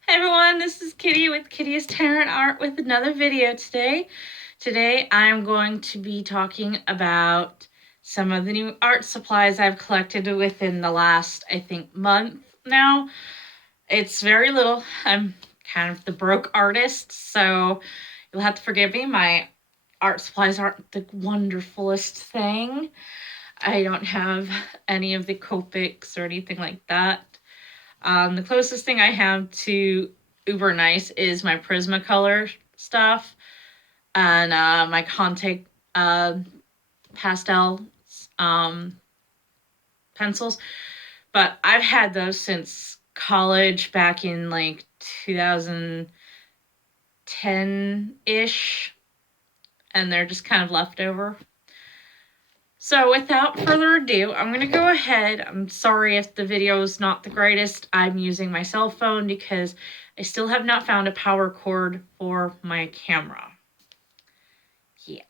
Hey everyone, this is Kitty with Kitty's Tarot Art with another video today. Today I'm going to be talking about some of the new art supplies I've collected within the last, I think, month now. It's very little. I'm kind of the broke artist, so you'll have to forgive me. My art supplies aren't the wonderfulest thing. I don't have any of the Copics or anything like that. The closest thing I have to uber nice is my Prismacolor stuff and my Contact pastel um, pencils. But I've had those since college back in like 2010-ish, and they're just kind of left over. So without further ado, I'm going to go ahead. I'm sorry if the video is not the greatest. I'm using my cell phone because I still have not found a power cord for my camera. Yeah.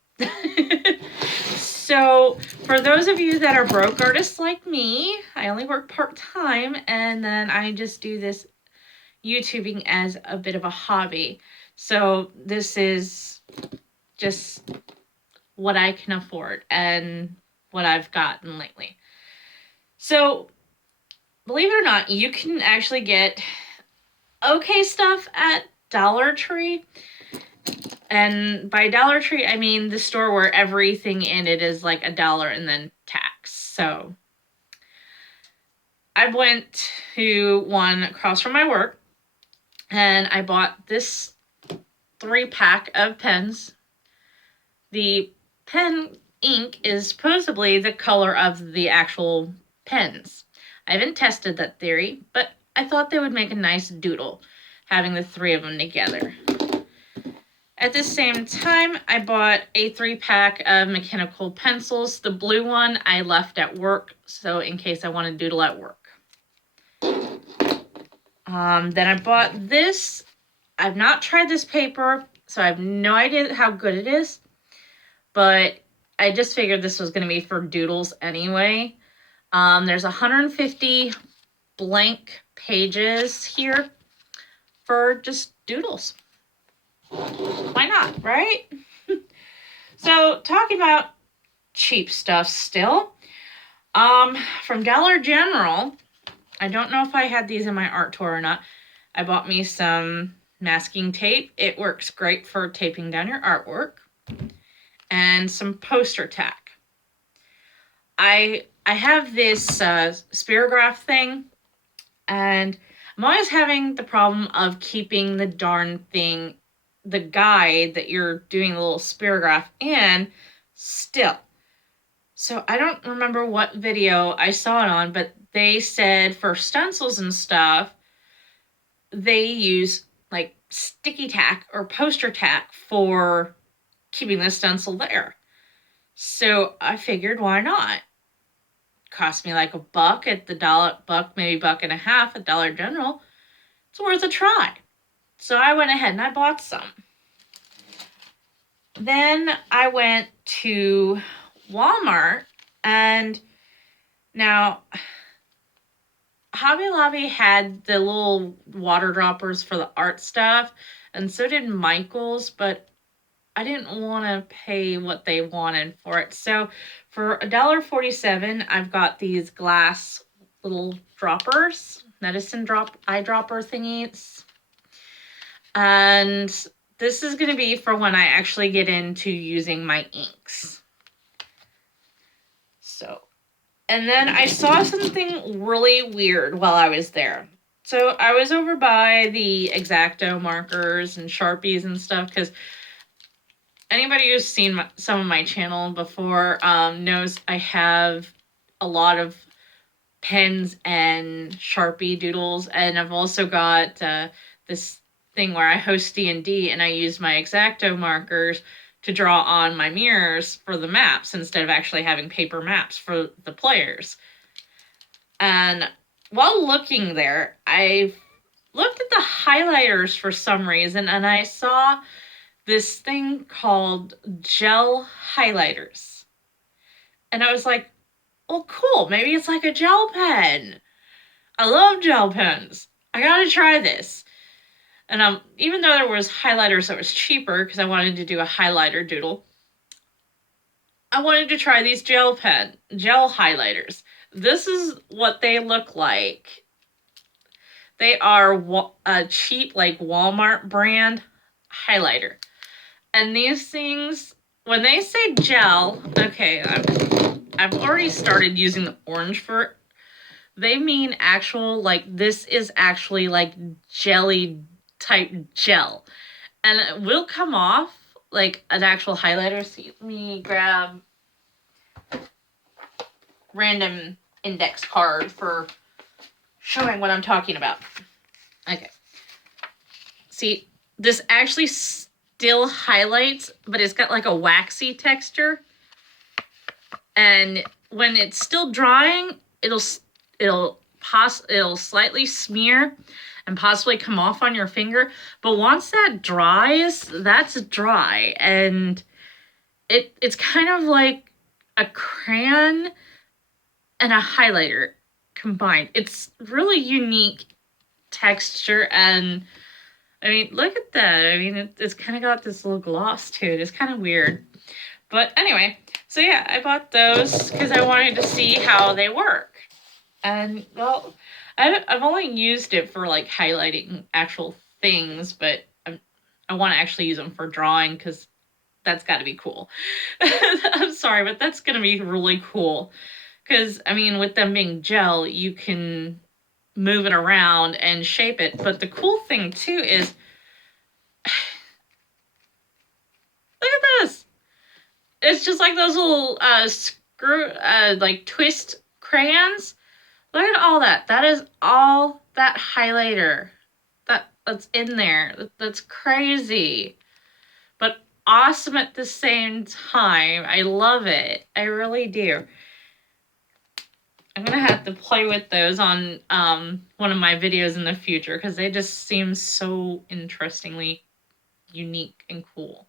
So for those of you that are broke artists like me, I only work part-time and then I just do this YouTubing as a bit of a hobby. So this is just what I can afford and what I've gotten lately. So, believe it or not, you can actually get okay stuff at Dollar Tree. And by Dollar Tree, I mean the store where everything in it is like $1 and then tax. So, I went to one across from my work and I bought this 3-pack of pens. The pen ink is supposedly the color of the actual pens. I haven't tested that theory, but I thought they would make a nice doodle, having the 3 of them together. At the same time, I bought a 3-pack of mechanical pencils. The blue one I left at work, so in case I want to doodle at work. Then I bought this. I've not tried this paper, so I have no idea how good it is. But I just figured this was going to be for doodles anyway. There's 150 blank pages here for just doodles. Why not, right? So, talking about cheap stuff still. From Dollar General, I don't know if I had these in my art tour or not. I bought me some masking tape. It works great for taping down your artwork. And some poster tack. I have this spirograph thing, and I'm always having the problem of keeping the darn thing, the guide that you're doing the little spirograph in, still. So I don't remember what video I saw it on, but they said for stencils and stuff, they use like sticky tack or poster tack for keeping the stencil there. So I figured, why not? Cost me like $1 at the buck, maybe $1.50 at Dollar General. It's worth a try. So I went ahead and I bought some. Then I went to Walmart, and now Hobby Lobby had the little water droppers for the art stuff, and so did Michael's, but I didn't want to pay what they wanted for it. So for $1.47, I've got these glass little droppers, medicine drop, eyedropper thingies. And this is going to be for when I actually get into using my inks. So, and then I saw something really weird while I was there. So I was over by the X-Acto markers and Sharpies and stuff, because anybody who's seen some of my channel before knows I have a lot of pens and Sharpie doodles, and I've also got this thing where I host D&D and I use my X-Acto markers to draw on my mirrors for the maps instead of actually having paper maps for the players. And while looking there, I looked at the highlighters for some reason, and I saw this thing called gel highlighters. And I was like, oh, cool. Maybe it's like a gel pen. I love gel pens. I gotta try this. And even though there was highlighters that was cheaper because I wanted to do a highlighter doodle, I wanted to try these gel highlighters. This is what they look like. They are a cheap, like Walmart brand highlighter. And these things, when they say gel, okay, I've already started using the orange for it. They mean actual, like, this is actually like jelly type gel. And it will come off like an actual highlighter. See, let me grab random index card for showing what I'm talking about. Okay. See, this actually still highlights, but it's got like a waxy texture. And when it's still drying, it'll slightly smear and possibly come off on your finger. But once that dries, that's dry. And it's kind of like a crayon and a highlighter combined. It's really unique texture, and I mean, look at that. I mean, it's kind of got this little gloss to it. It's kind of weird. But anyway, so yeah, I bought those because I wanted to see how they work. And, well, I've only used it for, like, highlighting actual things, but I want to actually use them for drawing because that's got to be cool. I'm sorry, but that's going to be really cool. Because, I mean, with them being gel, you can move it around and shape it. But the cool thing, too, is... look at this! It's just like those little like, twist crayons. Look at all that. That is all that highlighter that's in there. That's crazy. But awesome at the same time. I love it. I really do. I'm going to have to play with those on one of my videos in the future because they just seem so interestingly unique and cool.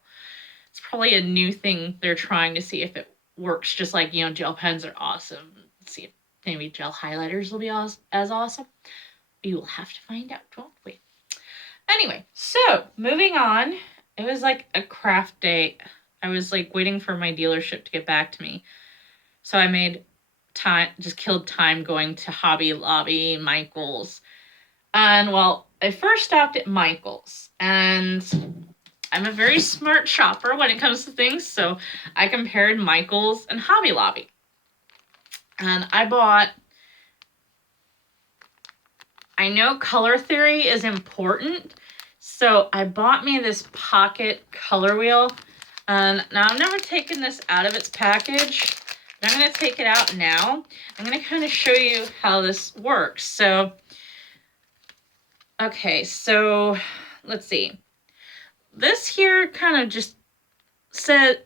It's probably a new thing they're trying to see if it works, just like, gel pens are awesome. Let's see if maybe gel highlighters will be as awesome. We will have to find out, won't we? Anyway, so moving on. It was like a craft day. I was like waiting for my dealership to get back to me. So I made time, just killed time going to Hobby Lobby, Michael's. And, well, I first stopped at Michael's. And I'm a very smart shopper when it comes to things. So I compared Michael's and Hobby Lobby. And I know color theory is important, so I bought me this pocket color wheel. And now I've never taken this out of its package, but I'm going to take it out now. I'm going to kind of show you how this works. So, okay, so let's see. This here kind of just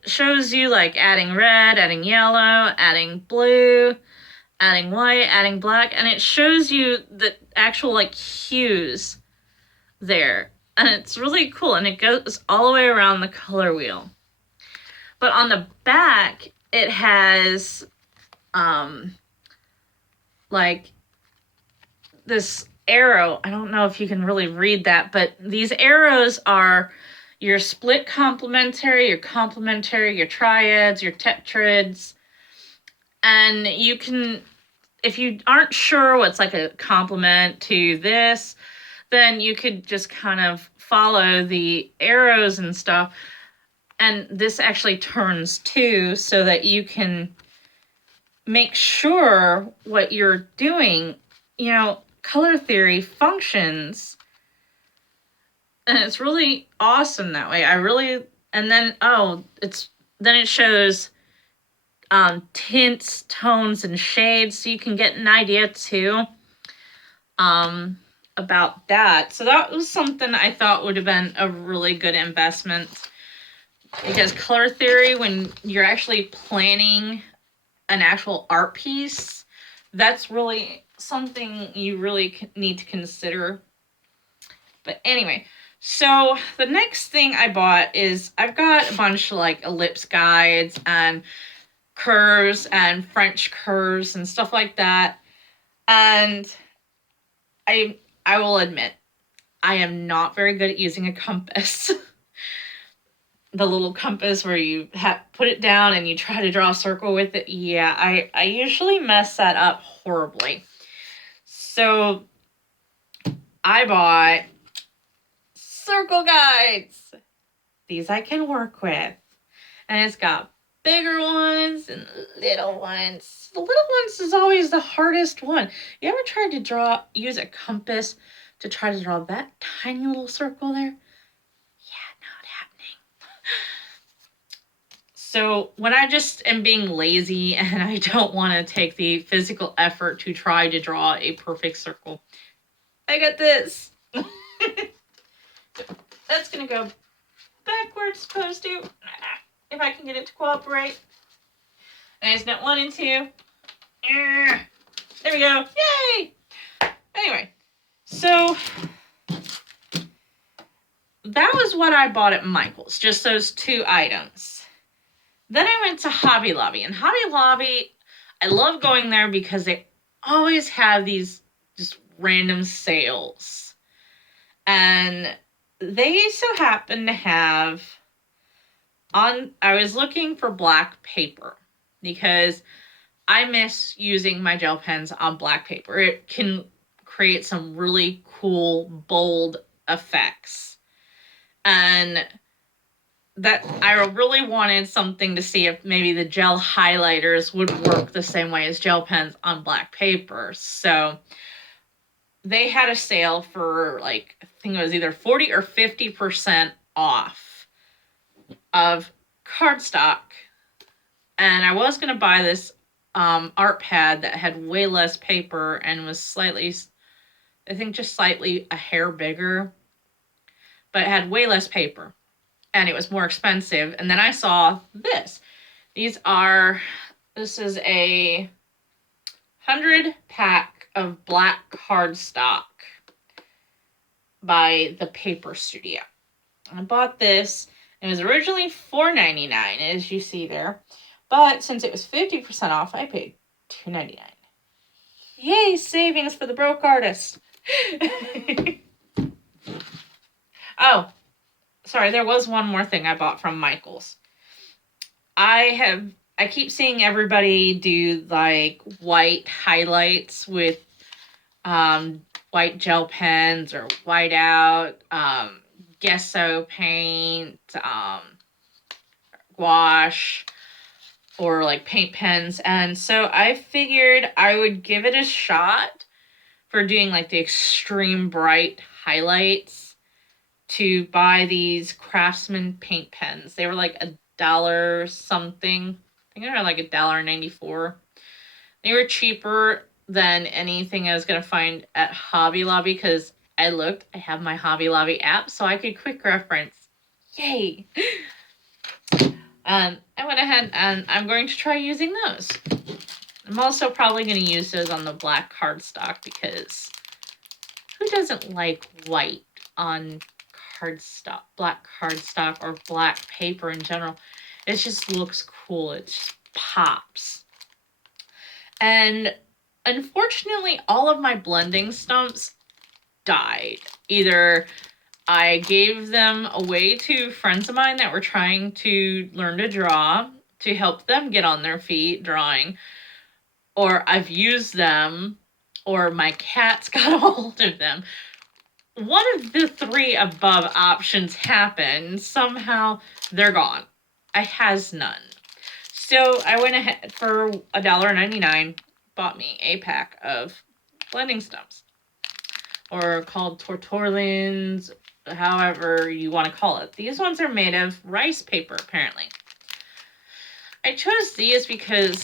shows you like adding red, adding yellow, adding blue, adding white, adding black, and it shows you the actual like hues there. And it's really cool, and it goes all the way around the color wheel. But on the back, it has like this arrow. I don't know if you can really read that, but these arrows are your split complementary, your triads, your tetrads. And you can, if you aren't sure what's like a complement to this, then you could just kind of follow the arrows and stuff. And this actually turns too, so that you can make sure what you're doing, color theory functions. And it's really awesome that way. And then, then it shows tints, tones, and shades, so you can get an idea too about that. So that was something I thought would have been a really good investment, because color theory, when you're actually planning an actual art piece, that's really something you really need to consider. But anyway, so the next thing I bought is, I've got a bunch of like ellipse guides and curves and French curves and stuff like that. And I will admit, I am not very good at using a compass. The little compass where you put it down and you try to draw a circle with it. Yeah, I usually mess that up horribly. So I bought circle guides. These I can work with. And it's got bigger ones and little ones. The little ones is always the hardest one. You ever tried to use a compass to try to draw that tiny little circle there? Yeah, not happening. So when I just am being lazy and I don't want to take the physical effort to try to draw a perfect circle, I got this. That's going to go back where it's supposed to, if I can get it to cooperate. There's not 1 and 2. There we go. Yay! Anyway, so that was what I bought at Michael's, just those 2 items. Then I went to Hobby Lobby, and Hobby Lobby, I love going there because they always have these just random sales. And they so happen to have I was looking for black paper because I miss using my gel pens on black paper. It can create some really cool, bold effects. And that I really wanted something to see if maybe the gel highlighters would work the same way as gel pens on black paper. So they had a sale for I think it was either 40 or 50% off of cardstock. And I was going to buy this art pad that had way less paper and was slightly, I think just slightly a hair bigger, but it had way less paper. And it was more expensive. And then I saw this. This is a 100-pack of black cardstock by the Paper Studio. I bought this. It was originally $4.99, as you see there. But since it was 50% off, I paid $2.99. Yay, savings for the broke artist. Oh, sorry, there was one more thing I bought from Michael's. I keep seeing everybody do white highlights with white gel pens or whiteout, gesso paint, gouache, or paint pens. And so I figured I would give it a shot for doing the extreme bright highlights to buy these Craftsman paint pens. They were $1 something. I think they were $1.94. They were cheaper than anything I was going to find at Hobby Lobby because I have my Hobby Lobby app so I could quick reference. Yay! I went ahead and I'm going to try using those. I'm also probably going to use those on the black cardstock because who doesn't like white on cardstock, black cardstock, or black paper in general? It just looks cool. It just pops. And unfortunately, all of my blending stumps died. Either I gave them away to friends of mine that were trying to learn to draw to help them get on their feet drawing, or I've used them, or my cats got a hold of them. One of the 3 above options happened. Somehow they're gone. I has none. So I went ahead for $1.99, bought me a pack of blending stumps, or called tortolans, however you want to call it. These ones are made of rice paper, apparently. I chose these because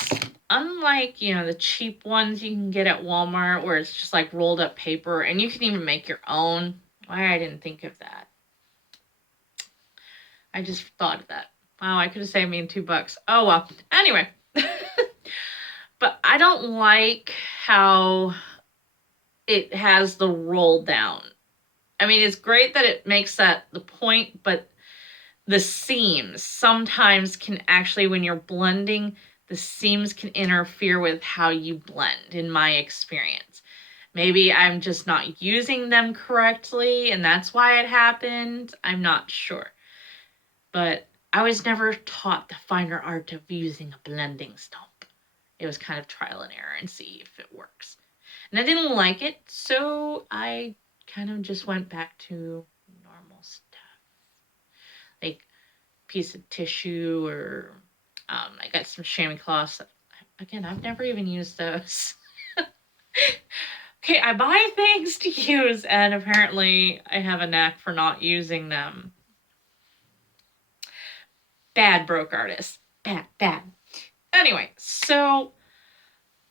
unlike, the cheap ones you can get at Walmart where it's just rolled up paper and you can even make your own. Why I didn't think of that. I just thought of that. Wow, I could have saved me $2. Oh, well. Anyway. But I don't like how it has the roll down. I mean, it's great that it makes that the point, but the seams sometimes can actually, when you're blending, the seams can interfere with how you blend, in my experience. Maybe I'm just not using them correctly and that's why it happened. I'm not sure. But I was never taught the finer art of using a blending stump. It was kind of trial and error and see if it works. And I didn't like it, so I kind of just went back to normal stuff. Like piece of tissue or I got some chamois cloths. Again, I've never even used those. Okay, I buy things to use, and apparently I have a knack for not using them. Bad broke artist. Bad. Anyway, so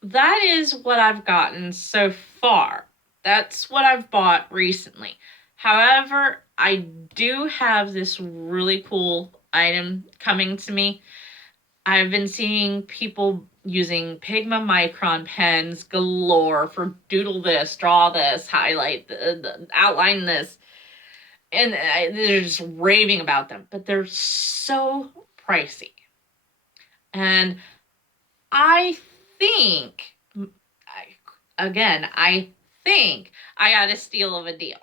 that is what I've gotten so far. That's what I've bought recently. However, I do have this really cool item coming to me. I've been seeing people using Pigma Micron pens galore for doodle this, draw this, highlight, outline this. And they're just raving about them. But they're so pricey. And I think, I think I got a steal of a deal.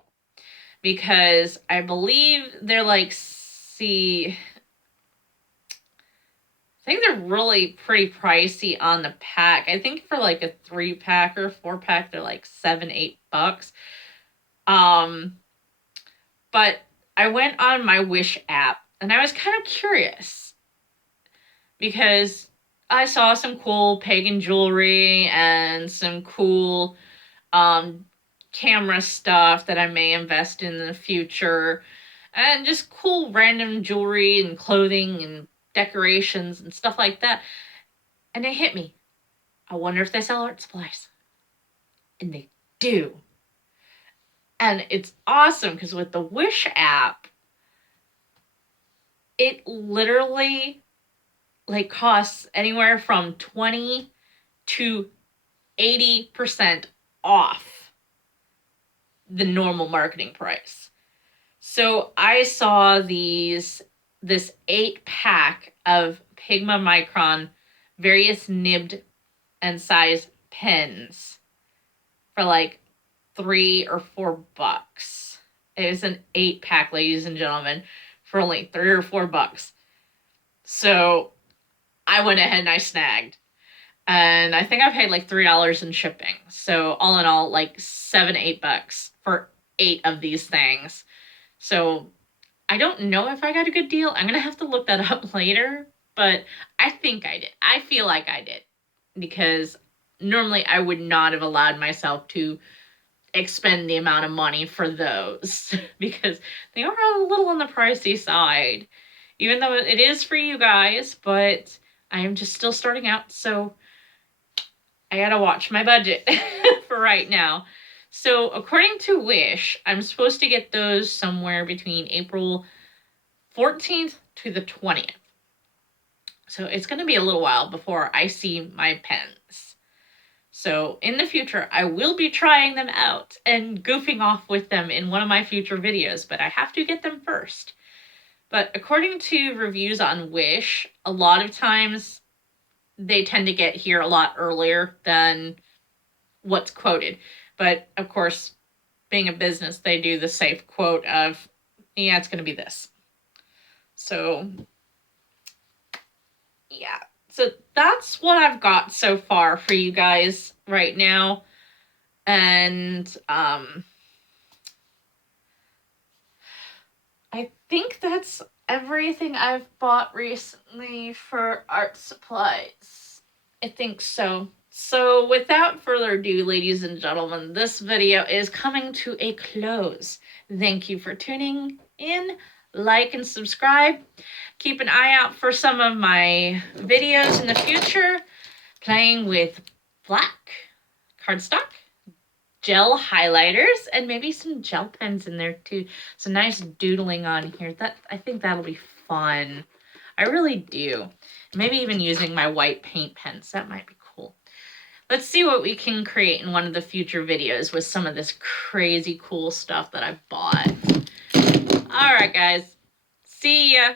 Because I believe they're like, I think they're really pretty pricey on the pack. I think for like a 3-pack or 4-pack, they're like $7-8. But I went on my Wish app and I was kind of curious because I saw some cool pagan jewelry and some cool camera stuff that I may invest in the future, and just cool random jewelry and clothing and decorations and stuff like that. And it hit me. I wonder if they sell art supplies. And they do. And it's awesome because with the Wish app, it literally like costs anywhere from 20 to 80% off the normal marketing price. So I saw this 8-pack of Pigma Micron various nibbed and size pens for like $3 or $4. It was an 8-pack, ladies and gentlemen, for only $3 or $4. So I went ahead and I snagged. And I think I paid like $3 in shipping. So all in all, like $7-8 for 8 of these things. So I don't know if I got a good deal. I'm going to have to look that up later. But I think I did. I feel like I did. Because normally I would not have allowed myself to expend the amount of money for those. Because they are a little on the pricey side. Even though it is for you guys. But I am just still starting out. So I gotta watch my budget for right now. So according to Wish, I'm supposed to get those somewhere between April 14th to the 20th. So it's going to be a little while before I see my pens. So in the future, I will be trying them out and goofing off with them in one of my future videos, but I have to get them first. But according to reviews on Wish, a lot of times they tend to get here a lot earlier than what's quoted. But of course, being a business, they do the safe quote of, yeah, it's going to be this. So, yeah. So that's what I've got so far for you guys right now. And I think that's everything I've bought recently for art supplies. I think so. So without further ado, ladies and gentlemen, this video is coming to a close. Thank you for tuning in. Like and subscribe. Keep an eye out for some of my videos in the future. Playing with black cardstock, gel highlighters, and maybe some gel pens in there too. Some nice doodling on here. I think that'll be fun. I really do. Maybe even using my white paint pens. That might be cool. Let's see what we can create in one of the future videos with some of this crazy cool stuff that I bought. All right, guys. See ya.